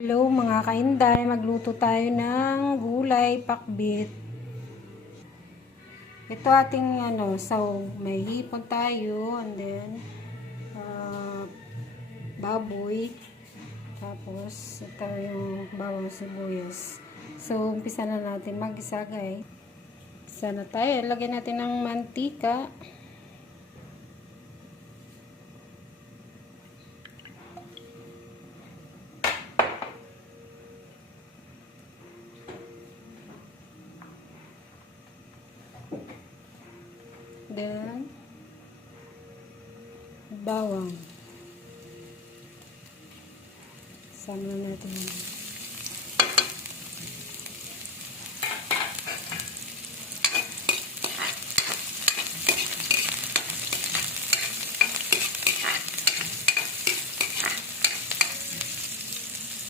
Hello mga kainday, magluto tayo ng gulay pakbit. Ito ating so may hipon tayo, and then baboy. Tapos ito yung bawang sibuyas. So umpisa na natin mag-isa, guys. Umpisa na tayo, lagyan natin ng mantika. Then, bawang. Sama natin.